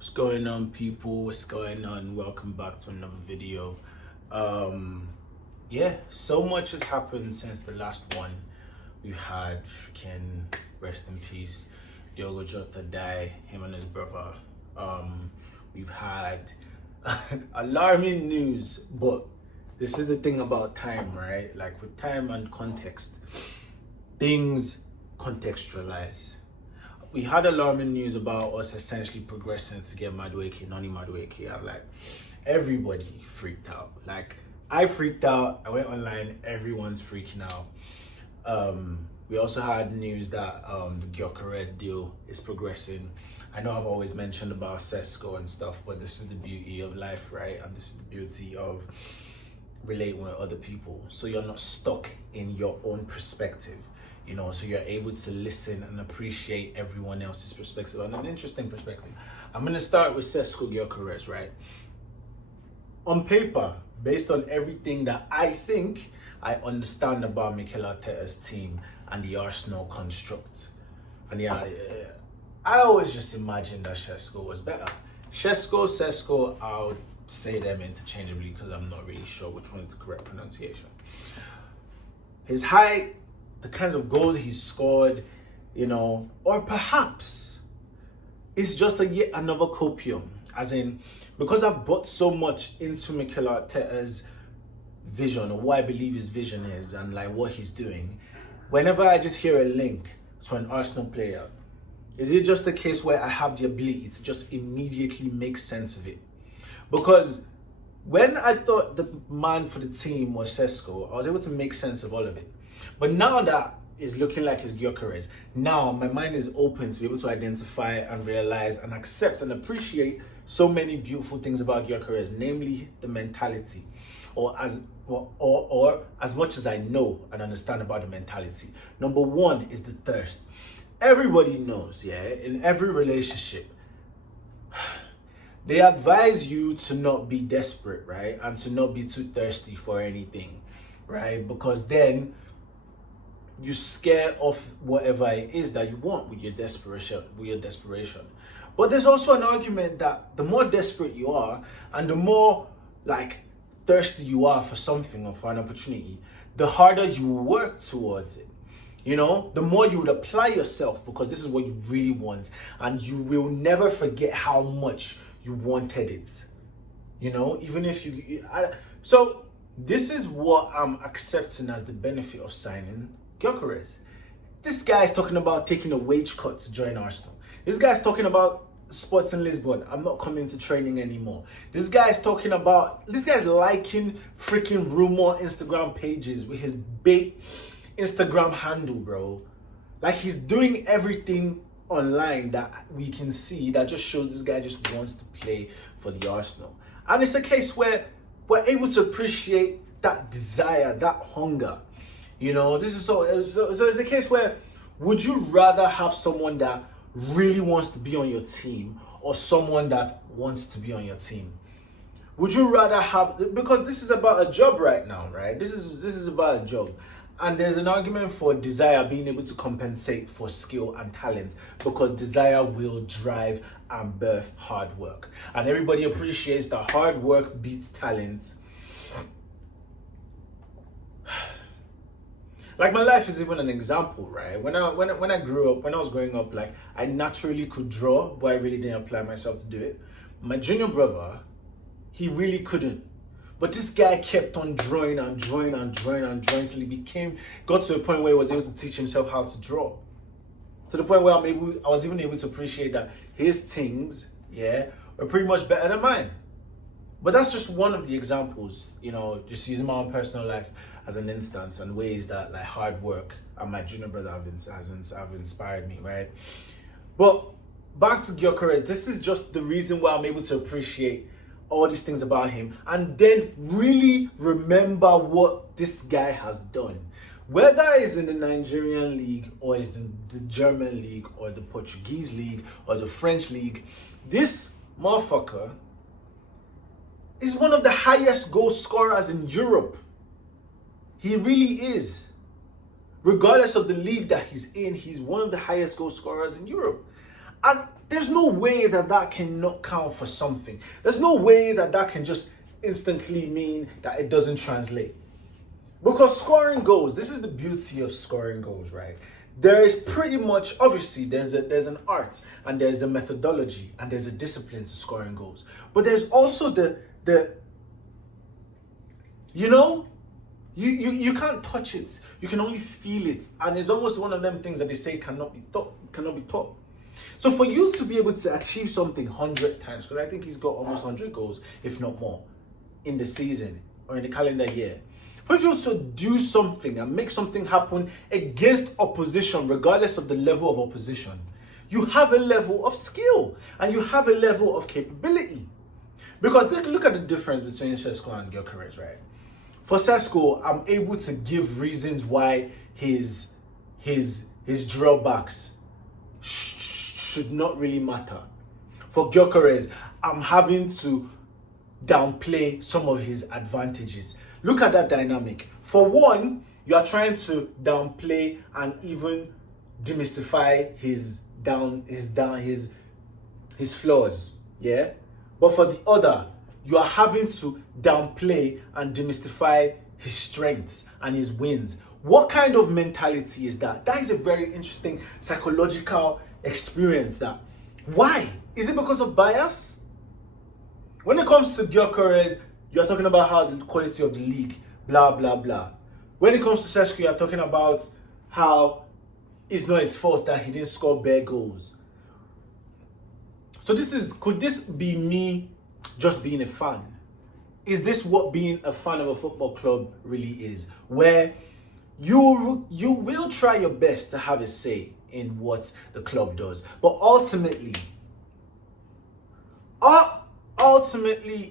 What's going on, people? What's going on? Welcome back to another video. Yeah, so much has happened since the last one. We've had freaking rest in peace, Diogo Jota die, him and his brother. We've had alarming news, but this is the thing about time, right? Like with time and context, things contextualize. We had alarming news about us essentially progressing to get Madueke, Noni Madueke, and like everybody freaked out. Like I freaked out, I went online, everyone's freaking out. We also had news that the Gyökeres deal is progressing. I know I've always mentioned about Sesko and stuff, but this is the beauty of life, right? And this is the beauty of relating with other people. So you're not stuck in your own perspective. So you're able to listen and appreciate everyone else's perspective and an interesting perspective. I'm going to start with Sesko Gyökeres, right? On paper, based on everything that I think I understand about Mikel Arteta's team and the Arsenal construct. And yeah, I always just imagined that Sesko was better. Sesko, I'll say them interchangeably because I'm not really sure which one is the correct pronunciation. His height, the kinds of goals he's scored, or perhaps it's just yet another copium. As in, because I've bought so much into Mikel Arteta's vision, or what I believe his vision is, and like what he's doing, whenever I just hear a link to an Arsenal player, is it just a case where I have the ability to just immediately make sense of it? Because when I thought the man for the team was Sesko, I was able to make sense of all of it. But now that it's looking like his Gyökeres, now my mind is open to be able to identify and realize and accept and appreciate so many beautiful things about Gyökeres, namely the mentality, or as much as I know and understand about the mentality. Number one is the thirst. Everybody knows, in every relationship, they advise you to not be desperate, right? And to not be too thirsty for anything, right? Because then you scare off whatever it is that you want with your desperation. But there's also an argument that the more desperate you are and the more like thirsty you are for something or for an opportunity, the harder you work towards it. The more you would apply yourself because this is what you really want, and you will never forget how much you wanted it. Even if so this is what I'm accepting as the benefit of signing Gyökeres. This guy is talking about taking a wage cut to join Arsenal. This guy is talking about sports in Lisbon. I'm not coming to training anymore. This guy is liking freaking rumor Instagram pages with his bait Instagram handle, bro. Like he's doing everything online that we can see that just shows this guy just wants to play for the Arsenal. And it's a case where we're able to appreciate that desire, that hunger. This is so it's a case where would you rather have someone that really wants to be on your team or someone that wants to be on your team? Would you rather have, because this is about a job right now, right? This is about a job. And there's an argument for desire being able to compensate for skill and talent, because desire will drive and birth hard work. And everybody appreciates that hard work beats talent. Like my life is even an example, right? When I was growing up, like I naturally could draw, but I really didn't apply myself to do it. My junior brother, he really couldn't. But this guy kept on drawing till he got to a point where he was able to teach himself how to draw. To the point where I was even able to appreciate that his things, were pretty much better than mine. But that's just one of the examples, just using my own personal life as an instance and ways that like hard work and my junior brother have inspired me, right? But back to Gyökeres, this is just the reason why I'm able to appreciate all these things about him and then really remember what this guy has done. Whether it's in the Nigerian league or it's in the German league or the Portuguese league or the French league, this motherfucker is one of the highest goal scorers in Europe. He really is. Regardless of the league that he's in, he's one of the highest goal scorers in Europe. And there's no way that that can not count for something. There's no way that that can just instantly mean that it doesn't translate. Because scoring goals, this is the beauty of scoring goals, right? There is pretty much, obviously, there's an art and there's a methodology and there's a discipline to scoring goals. But there's also you can't touch it. You can only feel it. And it's almost one of them things that they say cannot be taught. So for you to be able to achieve something 100 times, because I think he's got almost 100 goals, if not more, in the season or in the calendar year, for you to do something and make something happen against opposition, regardless of the level of opposition, you have a level of skill and you have a level of capability. Because look at the difference between Sesko and Gyökeres, right? For Sesko, I'm able to give reasons why his drawbacks should not really matter. For Gyökeres, I'm having to downplay some of his advantages. Look at that dynamic. For one, you are trying to downplay and even demystify his flaws, yeah? But for the other, you are having to downplay and demystify his strengths and his wins. What kind of mentality is that? That is a very interesting psychological experience. Why? Is it because of bias? When it comes to Gyökeres, you are talking about how the quality of the league, blah, blah, blah. When it comes to Sesko, you are talking about how it's not his fault that he didn't score bare goals. So could this be me just being a fan? Is this what being a fan of a football club really is? Where you will try your best to have a say in what the club does. But ultimately,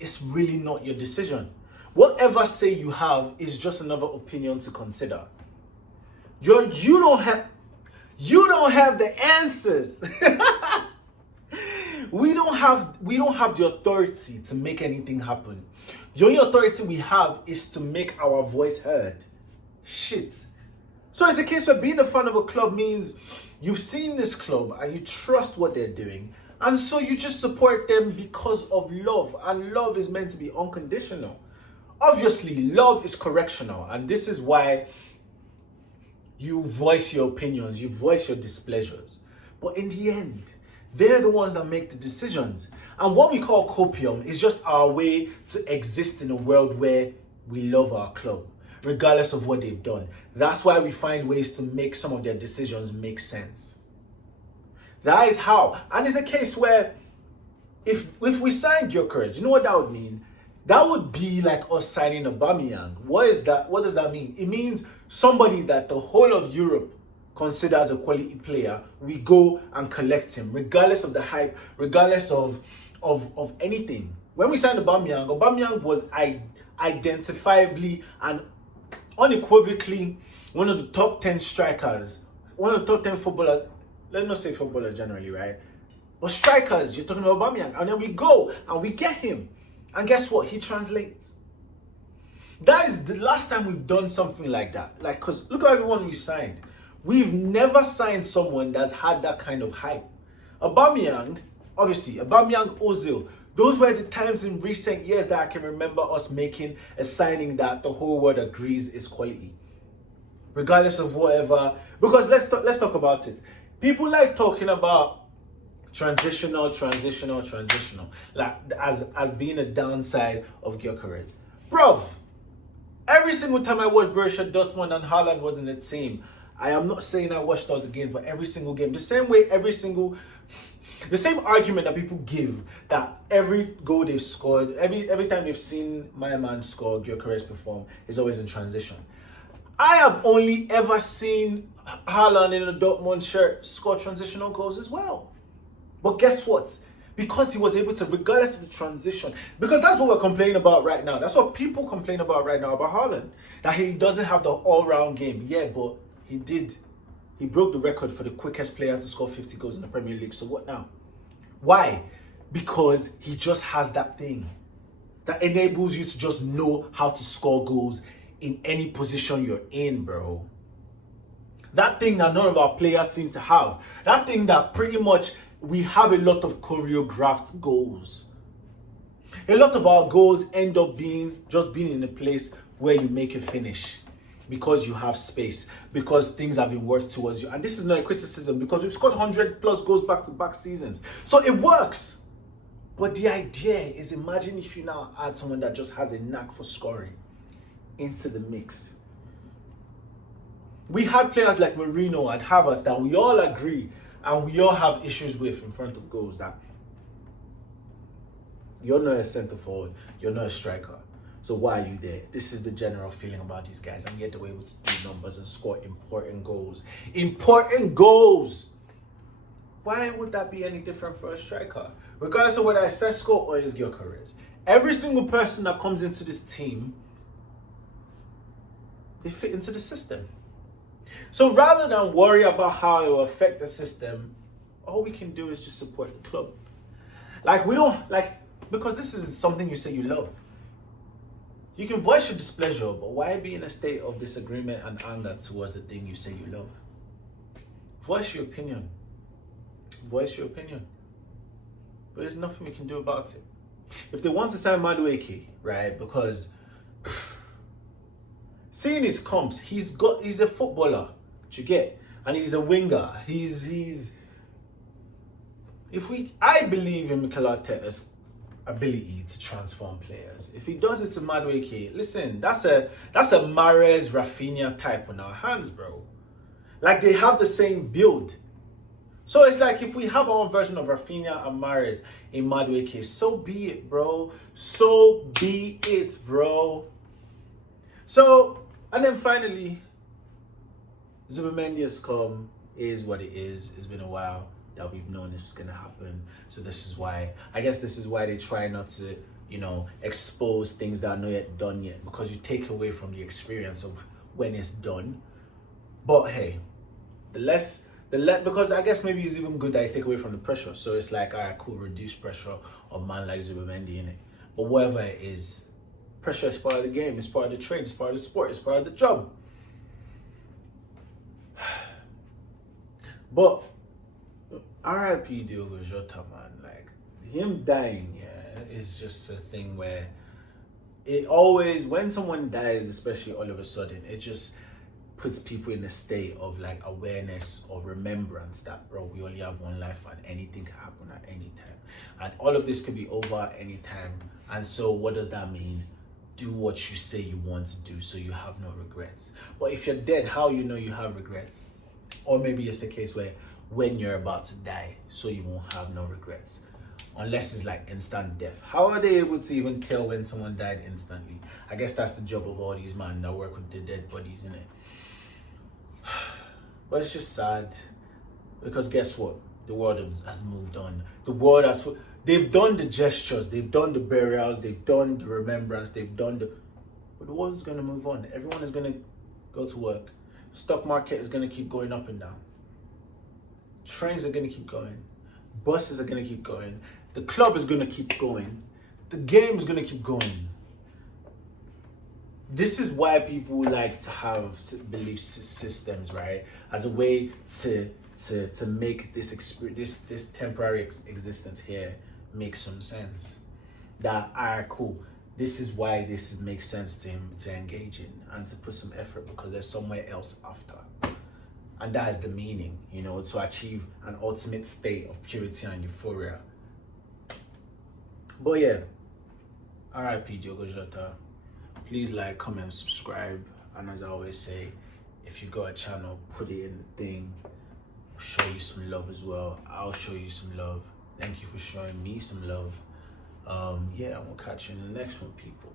it's really not your decision. Whatever say you have is just another opinion to consider. You don't have the answers. We don't have the authority to make anything happen. The only authority we have is to make our voice heard. Shit. So it's a case where being a fan of a club means you've seen this club and you trust what they're doing, and so you just support them because of love, and love is meant to be unconditional. Obviously, love is correctional, and this is why you voice your opinions, you voice your displeasures. But in the end, they're the ones that make the decisions. And what we call copium is just our way to exist in a world where we love our club, regardless of what they've done. That's why we find ways to make some of their decisions make sense. That is how. And it's a case where if we sign Gyökeres, you know what that would mean? That would be like us signing Aubameyang. What is that? What does that mean? It means somebody that the whole of Europe considers a quality player, we go and collect him, regardless of the hype, regardless of anything. When we signed Aubameyang was identifiably and unequivocally one of the top 10 strikers, one of the top 10 footballers. Let's not say footballers generally, right? But strikers, you're talking about Aubameyang. And then we go and we get him. And guess what? He translates. That is the last time we've done something like that. Like, because look at everyone we signed. We've never signed someone that's had that kind of hype. Aubameyang, obviously, Aubameyang, Ozil. Those were the times in recent years that I can remember us making a signing that the whole world agrees is quality. Regardless of whatever. Because let's talk about it. People like talking about transitional, like as being a downside of Gyökeres. Bruv, every single time I watched Borussia Dortmund and Haaland was in the team, I am not saying I watched all the games, but every single game, the same argument that people give that every goal they've scored, every time they've seen my man score, Gyökeres perform, is always in transition. I have only ever seen Haaland in a Dortmund shirt score transitional goals as well. But guess what? Because he was able to, regardless of the transition, because that's what we're complaining about right now. That's what people complain about right now about Haaland. That he doesn't have the all-round game. Yeah, but he did. He broke the record for the quickest player to score 50 goals in the Premier League. So what now? Why? Because he just has that thing that enables you to just know how to score goals in any position you're in, bro. That thing that none of our players seem to have. That thing that pretty much we have a lot of choreographed goals. A lot of our goals end up being in a place where you make a finish because you have space, because things have been worked towards you. And this is not a criticism, because we've scored 100 plus goals back-to-back seasons. So it works. But the idea is, imagine if you now add someone that just has a knack for scoring into the mix. We had players like Marino and Havertz that we all agree and we all have issues with in front of goals, that you're not a centre forward, you're not a striker. So why are you there? This is the general feeling about these guys, and yet they were able to do numbers and score important goals. Important goals! Why would that be any different for a striker? Regardless of whether it's Sesko or it's Gyökeres, every single person that comes into this team, they fit into the system. So rather than worry about how it will affect the system, all we can do is just support the club. Because this is something you say you love. You can voice your displeasure, but why be in a state of disagreement and anger towards the thing you say you love? Voice your opinion. Voice your opinion. But there's nothing we can do about it. If they want to sign Madueke, right, because seeing his comps, he's a footballer, do you get? And he's a winger. I believe in Mikel Arteta's ability to transform players. If he does it to Madueke, listen, that's a Mahrez, Rafinha type on our hands, bro. Like, they have the same build. So it's like, if we have our own version of Rafinha and Mahrez in Madueke, so be it, bro. So be it, bro. So, and then finally, Zubimendi has come, is what it is. It's been a while that we've known this is going to happen. So this is why they try not to, expose things that are not yet done yet, because you take away from the experience of when it's done. But hey, because I guess maybe it's even good that you take away from the pressure. So it's like, all right, cool, reduce pressure on a man like Zubimendi in it. But whatever it is, pressure is part of the game, it's part of the trade, it's part of the sport, it's part of the job. But R.I.P. Diogo Jota, man. Like, him dying, is just a thing where it always, when someone dies, especially all of a sudden, it just puts people in a state of like awareness or remembrance that, bro, we only have one life and anything can happen at any time. And all of this could be over at any time. And so what does that mean? Do what you say you want to do so you have no regrets. But if you're dead, how you know you have regrets? Or maybe it's a case where when you're about to die, so you won't have no regrets. Unless it's like instant death. How are they able to even tell when someone died instantly? I guess that's the job of all these men that work with the dead bodies, innit? But it's just sad. Because guess what? The world has moved on. The world has... They've done the gestures, they've done the burials, they've done the remembrance, they've done the... But the world is going to move on. Everyone is going to go to work. Stock market is going to keep going up and down. Trains are going to keep going. Buses are going to keep going. The club is going to keep going. The game is going to keep going. This is why people like to have belief systems, right? As a way to make this experience, this temporary existence here make some sense. That, alright, cool. This is why this makes sense to him to engage in and to put some effort, because there's somewhere else after. And that is the meaning, to achieve an ultimate state of purity and euphoria. But yeah, R.I.P. Diogo Jota. Please like, comment, subscribe. And as I always say, if you got a channel, put it in the thing. Show you some love as well. I'll show you some love. Thank you for showing me some love. Yeah, I'm gonna catch you in the next one, people.